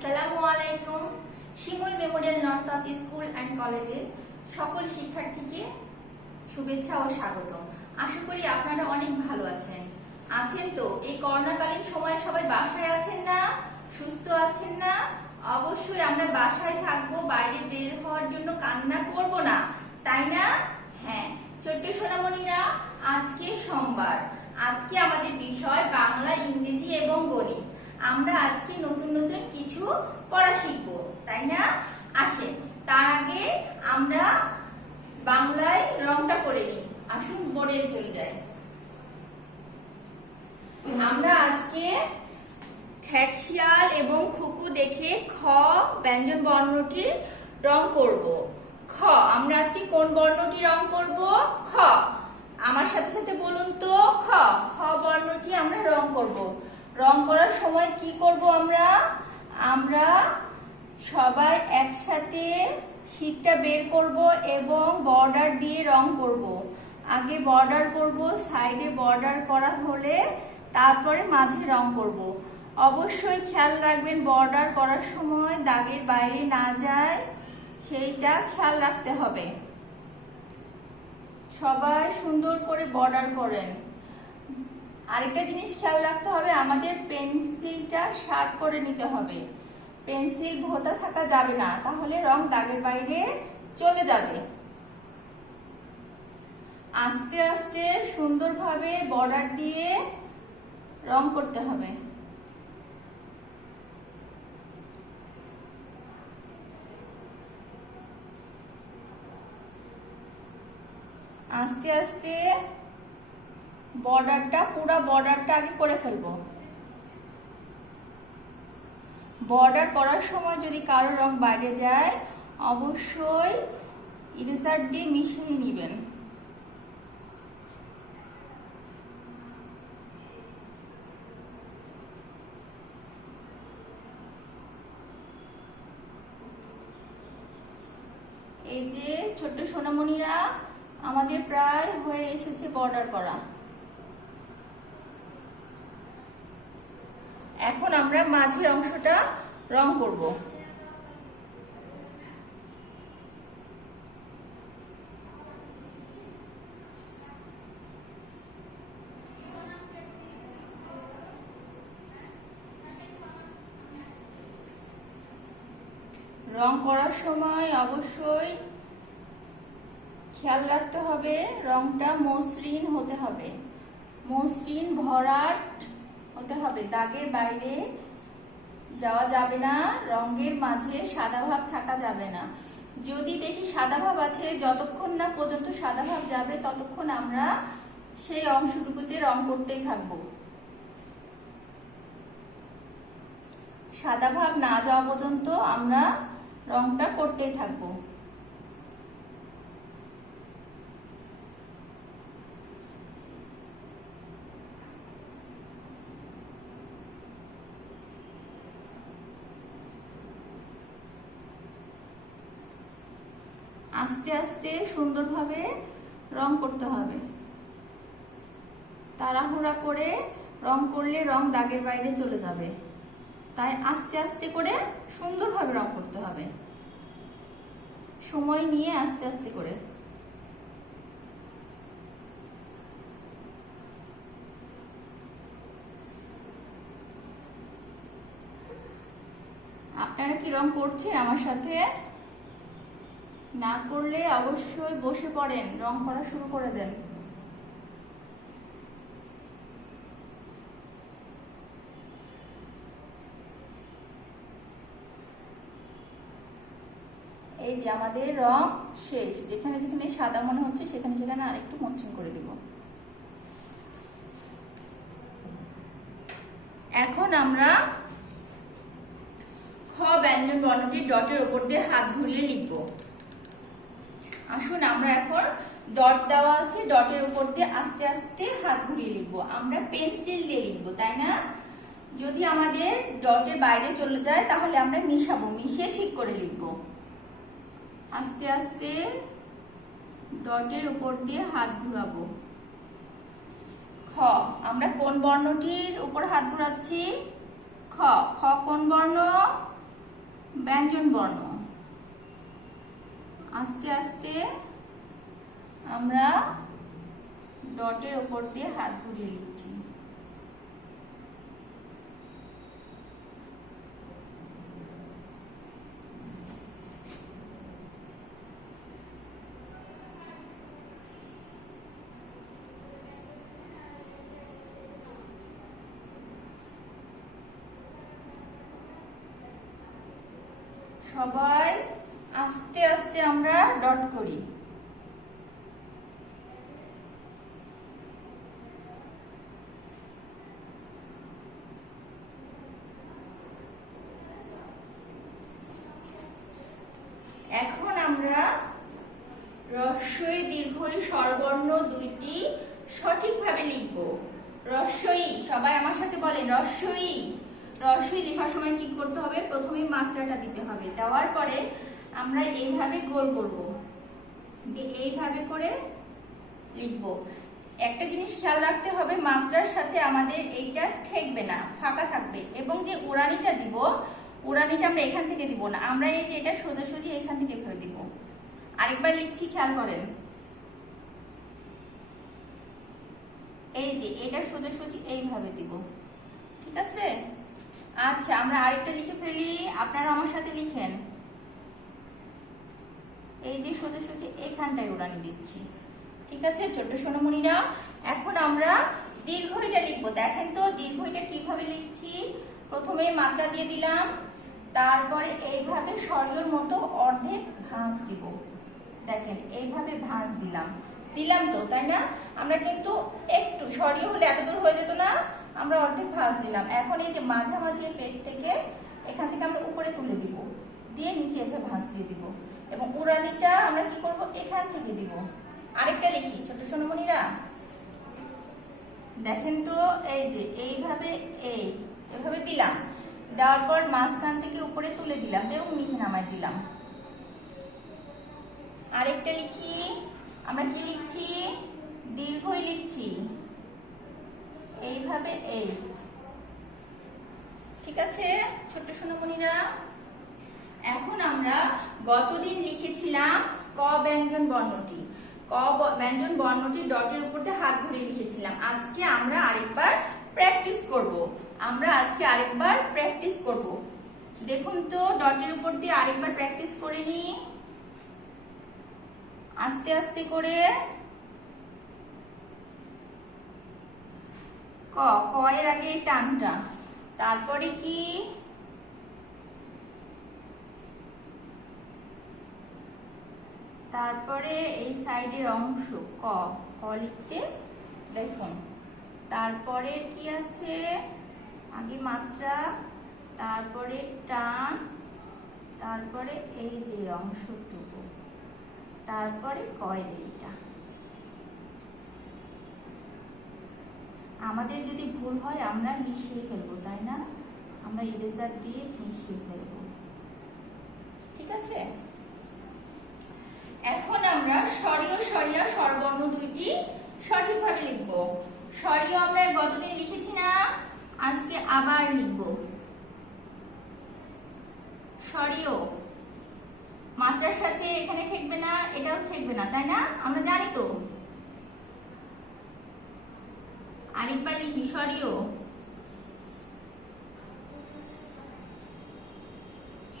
আসসালামু আলাইকুম। Shimul memorial north south school and কলেজে সকল শিক্ষার্থীকে শুভেচ্ছা ও স্বাগত। আশা করি আপনারা অনেক ভালো আছেন। তো এই করোনাকালীন সময়ে সবাই বাসায় আছেন না, সুস্থ আছেন না? অবশ্যই আমরা বাসায় থাকবো, বাইরে বের হওয়ার জন্য কান্না করব না, তাই না? হ্যাঁ ছোট্ট সোনামণিরা, আজকে সোমবার, আজকে আমাদের বিষয় বাংলা, ইংরেজি এবং গণিত। আমরা আজকে নতুন নতুন কিছু পড়া শিখবো, তাই না? আসেন, তার আগে আমরা বাংলায় রংটা করে নিই। আসুন বোর্ডে চলে যাই। আমরা আজকে খ্যাকশিয়াল এবং খুকু দেখে খ ব্যঞ্জন বর্ণটি রং করব। খ, আমরা আজকে কোন বর্ণটি রং করব? খ। আমার সাথে সাথে বলুন তো, খ। খ বর্ণটি আমরা রং করব। রং করার সময় কি করব? আমরা সবাই একসাথে শীটটা বের করব এবং বর্ডার দিয়ে রং করব। আগে বর্ডার করব, সাইডে বর্ডার করা হলে তারপরে মাঝে রং করব। অবশ্যই খেয়াল রাখবেন বর্ডার করার সময় দাগের বাইরে না যায়, সেইটা খেয়াল রাখতে হবে। সবাই সুন্দর করে বর্ডার করেন। আরেকটা জিনিস খেয়াল রাখতে হবে, আমাদের পেন্সিলটা শার্প করে নিতে হবে। পেন্সিল ভোঁতা থাকা যাবে না, তাহলে রং দাগের বাইরে চলে যাবে। আস্তে আস্তে সুন্দরভাবে বর্ডার দিয়ে রং করতে হবে। আস্তে আস্তে বর্ডারটা, পুরো বর্ডারটা আগে করে ফেলবো। বর্ডার করার সময় যদি কারো রং বাইরে যায়, অবশ্যই ইরেজার দিয়ে মিশিয়ে নেবেন। এই যে ছোট্ট সোনামণিরা, আমাদের প্রায় হয়ে এসেছে বর্ডার করা। এখন আমরা মাঝের অংশটা রং করব। রং করার সময় অবশ্যই খেয়াল রাখতে হবে রংটা মসৃণ হতে হবে, মসৃণ ভরাট হতে হবে, দাগের বাইরে যাওয়া যাবে না, রঙের মাঝে সাদা ভাব থাকা যাবে না। যদি দেখি সাদা ভাব আছে, যতক্ষণ না পর্যন্ত সাদা ভাব যাবে ততক্ষণ আমরা সেই অংশটুকুতে রং করতেই থাকবো। সাদা ভাব না যাওয়া পর্যন্ত আমরা রংটা করতেই থাকবো। আস্তে আস্তে সুন্দরভাবে রং করতে হবে। তাড়াহুড়া করে রং করলে রং দাগের বাইরে চলে যাবে, তাই আস্তে আস্তে করে সুন্দরভাবে রং করতে হবে, সময় নিয়ে আস্তে আস্তে করে। আপনারা কি রং করছেন আমার সাথে? না করলে অবশ্যই বসে পড়েন, রং করা শুরু করে দেন। এই যে আমাদের রং শেষ। যেখানে যেখানে সাদা মনে হচ্ছে সেখানে সেখানে আরেকটু মসৃণ করে দিব। এখন আমরা খ ব্যঞ্জন বর্ণটির ডটের উপর দিয়ে হাত ঘুরিয়ে লিখব। আসুন আমরা এখন ডট দেওয়া আছে, ডটের উপর দিয়ে আস্তে আস্তে হাত ঘুরিয়ে লিখবো। আমরা পেন্সিল দিয়ে লিখবো, তাই না? যদি আমাদের ডটের বাইরে চলে যায় তাহলে আমরা মিশাবো, মিশিয়ে ঠিক করে লিখবো। আস্তে আস্তে ডটের উপর দিয়ে হাত ঘুরাবো। খ, আমরা কোন বর্ণটির উপর হাত ঘুরাচ্ছি? খ। খ কোন বর্ণ? ব্যঞ্জন বর্ণ। আস্তে আস্তে আমরা ডটের উপর দিয়ে হাত ঘুরিয়ে লিখছি। সবাই আস্তে আস্তে আমরা ডট করি। এখন আমরা রস্বই দীর্ঘই স্বরবর্ণ দুইটি সঠিকভাবে লিখব। রস্বই, সবাই আমার সাথে বলেন রস্বই। রস্বই লেখার সময় কি করতে হবে? প্রথমে মাত্রাটা দিতে হবে, দেওয়ার পরে আমরা এইভাবে গোল করব, এইভাবে করে লিখব। একটা জিনিস খেয়াল রাখতে হবে, মাত্রার সাথে আমাদের এইটা ঠেকবে না, ফাঁকা থাকবে। এবং যে উড়ানিটা দিব, উড়ানিটা আমরা এখান থেকে দিব না, আমরা এই যে এটা সোজাসুজি এখান থেকে এভাবে দিব। আরেকবার লিখছি, খেয়াল করেন, এই যে এটা সোজাসুজি এইভাবে দিব, ঠিক আছে? আচ্ছা, আমরা আরেকটা লিখে ফেলি, আপনারা আমার সাথে লিখেন। এই যে সোজাসুজি এখানটায় উড়ানি দিচ্ছি, ঠিক আছে ছোট সোনামণিরা? এখন আমরা দীর্ঘইটা লিখবো। দেখেন তো দীর্ঘইটা কিভাবে লিখছি। প্রথমে মাত্রা দিয়ে দিলাম, তারপরে এইভাবে স্বরীয়র মতো অর্ধেক ভাঁজ দিব। দেখেন এইভাবে ভাঁজ দিলাম, দিলাম তো, তাই না? আমরা কিন্তু একটু স্বরীয় হলে এত দূর হয়ে যেত না, আমরা অর্ধেক ভাঁজ দিলাম। এখন এই যে মাঝামাঝি পেট থেকে এখান থেকে আমরা উপরে তুলে দিব, দিয়ে নিচে এভাবে ভাঁজ দিয়ে দিব। এবং উড়ানিটা আমরা কি করব? এখান থেকে দিব। আরেকটা লিখি ছোট সোনামণিরা, দেখেন তো, এই যে এইভাবে এভাবে দিলাম, দেওয়ার পর মাঝখান থেকে উপরে তুলে দিলাম, এবং নিচে নামাই দিলাম। আরেকটা লিখি, আমরা কি লিখছি? দীর্ঘই লিখছি, এইভাবে ঠিক আছে ছোট সোনামণিরা? এখন আমরা গতদিন লিখেছিলাম ক ব্যঞ্জন বর্ণটি, ক ব্যঞ্জন বর্ণটি ডটের উপর দিয়ে হাত ঘুরিয়ে লিখেছিলাম। আজকে আমরা আরেকবার প্র্যাকটিস করব। দেখুন তো, ডটের উপর দিয়ে আরেকবার প্র্যাকটিস করে নি, আস্তে আস্তে করে। ক, ক এর আগে টানটা, তারপরে কি? তারপরে এই সাইডের অংশ ক, ক লিখতে দেখুন। তারপরে কি আছে? আগে মাত্রা, তারপরে টান, তারপরে এই যে অংশটুকু, তারপরে কয়ের এইটা। আমাদের যদি ভুল হয় আমরা মিশিয়ে ফেলবো, তাই না? আমরা ইরেজার দিয়ে মিশিয়ে ফেলবো, ঠিক আছে? এখন আমরা স্বরীয় স্বরিয়া স্বরবর্ণ দুইটি সঠিকভাবে লিখব। স্বরীয় আমরা গতদিন লিখেছি না, আজকে আবার লিখব। স্বরীয় মাত্রার সাথে এখানে ঠেকবে না, এটাও ঠেকবে না, তাই না? আমরা জানি তো। আরেকবার লিখি, স্বরীয়।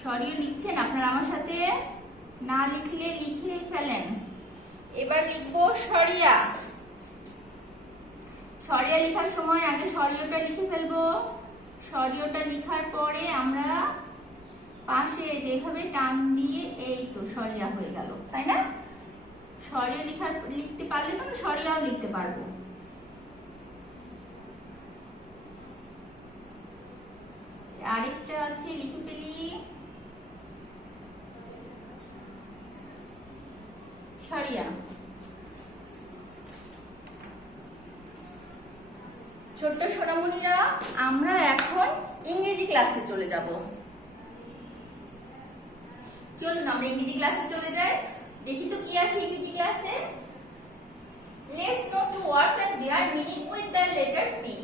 স্বরীয় লিখছেন আপনারা আমার সাথে? না লিখলে লিখে ফেলেন। এবার লিখবো স্বরিয়া। স্বরিয়া লেখার সময় আগে স্বরীয়টা লিখে ফেলবো। স্বরীয়টা লেখার পরে আমরা পাশে যেভাবে টান দিয়ে এই তো স্বরিয়া হয়ে গেল, তাই না? স্বরীয় লিখতে পারলে তো স্বরিয়াও লিখতে পারবো। আরেকটা আছে, লিখে ফেলি, স্বরিয়া। ছোট্ট সোনামণিরা, আমরা এখন ইংরেজি ক্লাসে চলে যাব। চলুন আমরা ইংরেজি ক্লাসে চলে যাই। দেখি তো কি আছে ইংরেজি ক্লাসে। Let's know two words and their meaning with the letter P.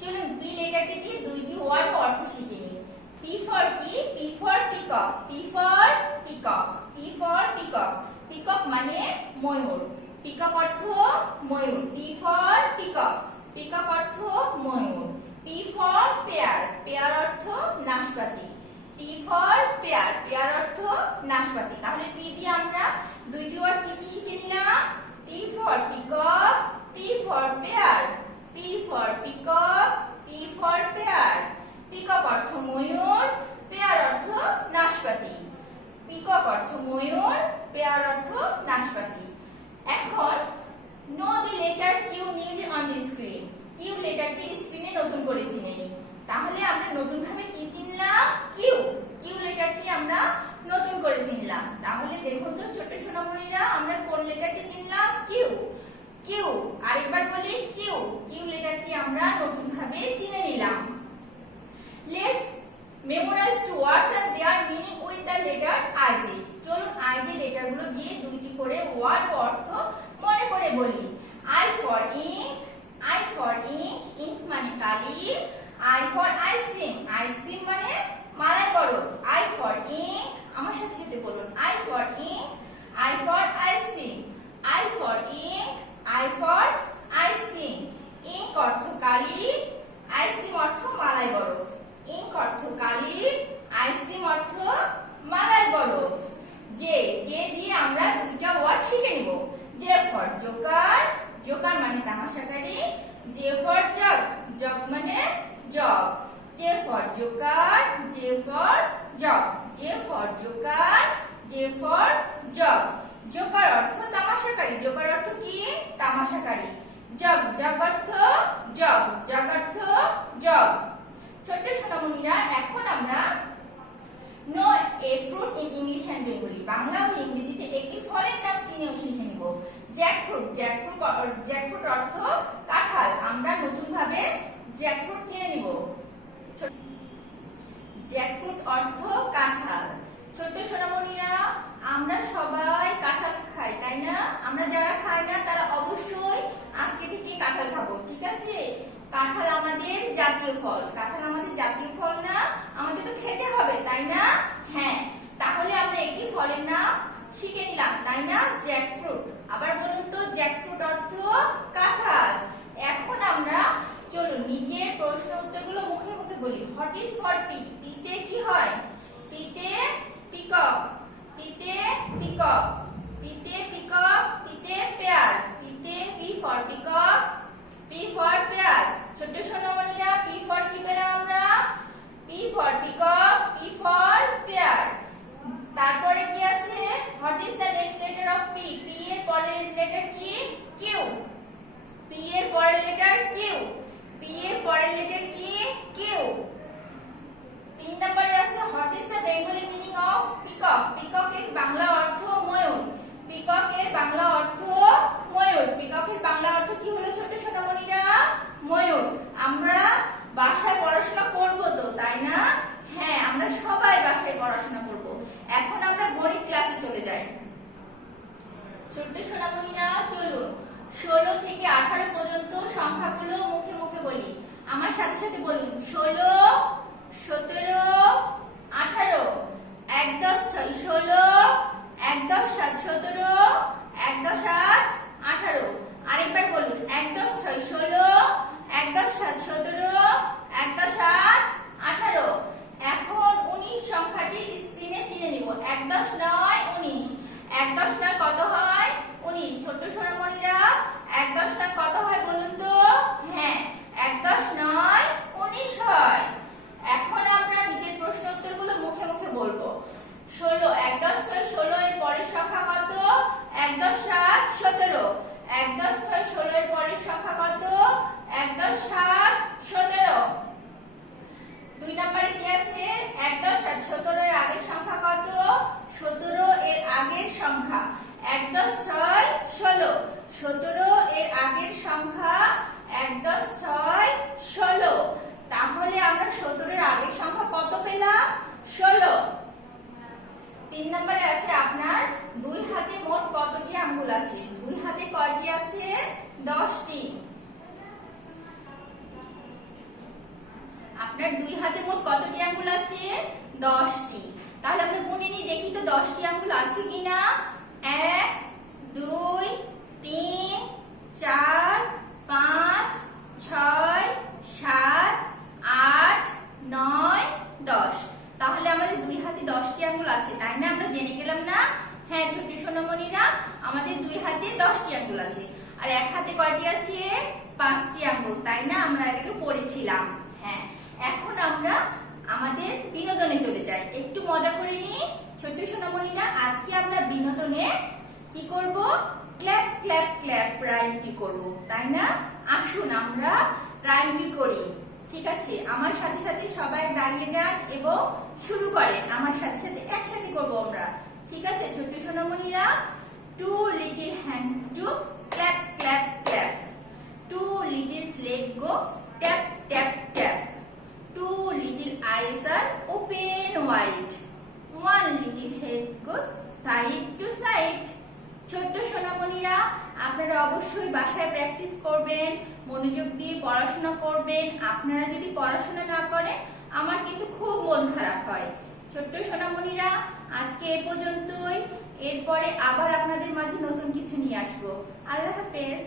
চলুন পি লেটারটি দিয়ে দুইটি ওয়ার্ড অর্থ শিখে নিই। পি ফর কি? P for peacock, P for peacock, P for peacock, peacock মানে ময়ূর, পিকক অর্থ ময়ূর, পি ফর পিকক, পিকক অর্থ ময়ূর, পি ফর পেয়ার, পেয়ার অর্থ নাশপাতি, পি ফর পেয়ার, পেয়ার অর্থ নাশপাতি। তাহলে পি দিয়ে আমরা দুইটি ওয়ার্ড কি কি শিখে নিলাম? P for peacock, P for pair, P for peacock, P for pair. Peacock অর্থ ময়ূর, পেয়ার অর্থ নাশপাতি, পিকক অর্থ ময়ূর, পেয়ার অর্থ নাশপাতি। এখন know the letter Q need on the screen, Q লেটারটি স্ক্রিনে নতুন করে চিনে নিই। তাহলে আমরা নতুন ভাবে কি চিনলাম? কিউ, কিউ লেটারটি আমরা নতুন করে চিনলাম। তাহলে দেখুন তো ছোট সোনামণিরা, আমরা কোন লেটারটি চিনলাম? Q, Q. আরেকবার বলি কিউ, কিউ লেটারটি আমরা নতুন ভাবে চিনে নিলাম। Let's memorize two words and their meaning with the letters I G. চলুন আইজি লেটারগুলো দিয়ে দুইটি করে ওয়ার্ড ও অর্থ মনে করে বলি। I for ink, I for ink, ink মানে কালি। আই ফর আইসক্রিম, আইসক্রিম মানে মালাই বরফ। আই ফর ইঙ্ক, আমার সাথে সাথে বলুন, I for ink, I for ice cream, I for ink, I for ice cream. Ink অর্থ কালি, আইসক্রিম অর্থ মালাই বরফ। ইঙ্ক অর্থ কালি, আইসক্রিম অর্থ মালাই বরফ। জে, জে দিয়ে আমরা দুইটা ওয়ার্ড শিখে নিব। জে ফর জোকার, জোকার মানে তামাশাকারী। জে ফর জগ, জগ মানে jug. J for joker, J for jug, J for joker, J for jug. Joker অর্থ তামাশাকারী, জোকার অর্থ কি? তামাশাকারী। জগ, জগ অর্থ জগ, জগ অর্থ জগ। ছোট্ট সোনামণিরা, এখন আমরা know a fruit in English and Bengali, Bangla ও ইংরেজিতে একটি ফলের নাম চিনেও শিখে নিব। জ্যাকফ্রুট, জ্যাকফ্রুট, জ্যাকফ্রুট অর্থ কাঁঠাল, আমরা নতুন ভাবে জ্যাকফ্রুট চিনে নিব। জ্যাকফ্রুট অর্থ কাঁঠাল। ছোট্ট সোনামণিরা, আমরা সবাই কাঁঠাল খাই, তাই না? আমরা যারা খাই না তারা অবশ্যই আজকে থেকে কাঁঠাল খাবো, ঠিক আছে? কাঁঠাল আমাদের জাতীয় ফল, কাঁঠাল আমাদের জাতীয় ফল না? আমাদের তো খেতে হবে, তাই না? হ্যাঁ, তাহলে আমরা একটি ফলের নাম শিখে নিলাম, তাই না? জ্যাকফ্রুট। আবার বলুন তো, জ্যাকফ্রুট অর্থ কাঁঠাল। এখন আমরা চলুন নিজের প্রশ্ন উত্তরগুলো মুখে মুখে বলি। হোয়াট ইজ ফর পি, পিতে কি হয়? পিতে পিকক, পিতে পিকক, পিতে পিকক, পিতে পেয়ার, পিতে P for peacock, P for pair. ছোট্ট সোনামণিরা, পি ফর কি পেলাম আমরা? P for peacock, P for pair. তারপরে কি আছে? What is the next letter of P, P এর পরের লেটার কি? কিউ, পি এর পরের লেটার কিউ, পি এর পরের লেটার কি? কিউ। 3 নম্বরে আছে what is the Bengali meaning of peacock, পিককের বাংলা অর্থ ময়ূর, পিককের বাংলা অর্থ ময়ূর। পিককের বাংলা অর্থ কি হলো ছোট সোনামণিরা? ময়ূর। আমরা বাসায় পড়াশোনা করব তো, তাই না? হ্যাঁ, আমরা সবাই বাসায় পড়াশোনা করব। এখন আমরা গণিত ক্লাসে চলে যাই। ছোট্ট সোনামণিরা, চলুন 16 থেকে 18 পর্যন্ত সংখ্যাগুলো মুখে মুখে বলি। আমার সাথে সাথে বলুন। 16, 17, 18, 1 10 6 16, 1 10 7 17, 1 10 8 18। আরেকবার বলুন। 1 10 6 16, 1 10 7 17, 1 10 8 18। এখন 19 সংখ্যাটি স্ক্রিনে চিনে নিব। 1 10 9 19, 1 10 9 কত হয়? 19। ছোট্ট সোনামণিরা, 1 10 9 কত হয় বলুন তো? হ্যাঁ, 1 10 9 19 হয়। এখন আমরা নিজের প্রশ্ন উত্তরগুলো মুখে মুখে বলবো। 16, 1 10 6 16 এর পরের সংখ্যা কত? 1 10 7 17। 1 10 6 16 এর পরের সংখ্যা কত? 1 10 7 17। 2 নম্বরে কি আছে? 1 10 7 17 এর আগের সংখ্যা কত? 17 এর আগের সংখ্যা। 1 10 6 16, 17 এর আগের সংখ্যা 1 10 6 16। তাহলে আমরা 17 এর আগের সংখ্যা কত পেলাম? 16। 3 নম্বরে আছে আপনার 2 হাতে মোট কতটি আঙ্গুল আছে? 2 হাতে কয়টি আছে? 10টি। আপনার 2 হাতে মোট কতটি আঙ্গুল আছে? 10টি। তাহলে আমরা গুনে নিই, দেখি তো 10টি আঙ্গুল আছে কিনা। 1 2 3 4 5 6 7 8 9 10। তাহলে আমাদের দুই হাতে 10টি আঙ্গুল আছে, তাই না? আমরা জেনে গেলাম না? হ্যাঁ ছোট সোনামণিরা, আমাদের দুই হাতে 10টি আঙ্গুল আছে। আর এক হাতে কয়টি আছে? 5টি আঙ্গুল, তাই না? আমরা এটাকে পড়েছিলাম। হ্যাঁ, এখন আমরা আমাদের বিনোদনে চলে যাই, একটু মজা করে নিই ছোট সোনামণিরা। আজকে আমরা বিনোদনে কি করব? ক্ল্যাপ ক্ল্যাপ ক্ল্যাপ রাইমটি করব, তাই না? আসুন আমরা রাইমটি করি। ঠিক আছে, আমার সাথে সাথে সবাই দাঁড়িয়ে যান এবং শুরু করেন। আমার সাথে সাথে একসাথে করব আমরা। ঠিক আছে ছোট সোনামণিরা? 2 little hands to clap clap clap, 2 little legs go tap tap tap, 2 little eyes are open wide, 1 little head goes side to side. ছোট্ট সোনামণিরা, আপনারা অবশ্যই বাসায় প্র্যাকটিস করবেন, মনোযোগ দিয়ে পড়াশোনা করবেন। আপনারা যদি পড়াশোনা না করেন আমার কিন্তু খুব মন খারাপ হয়। ছোট্ট সোনামণিরা, আজকে এ পর্যন্তই। এরপরে আবার আপনাদের মাঝে নতুন কিছু নিয়ে আসবো। আল্লাহ হাফেজ।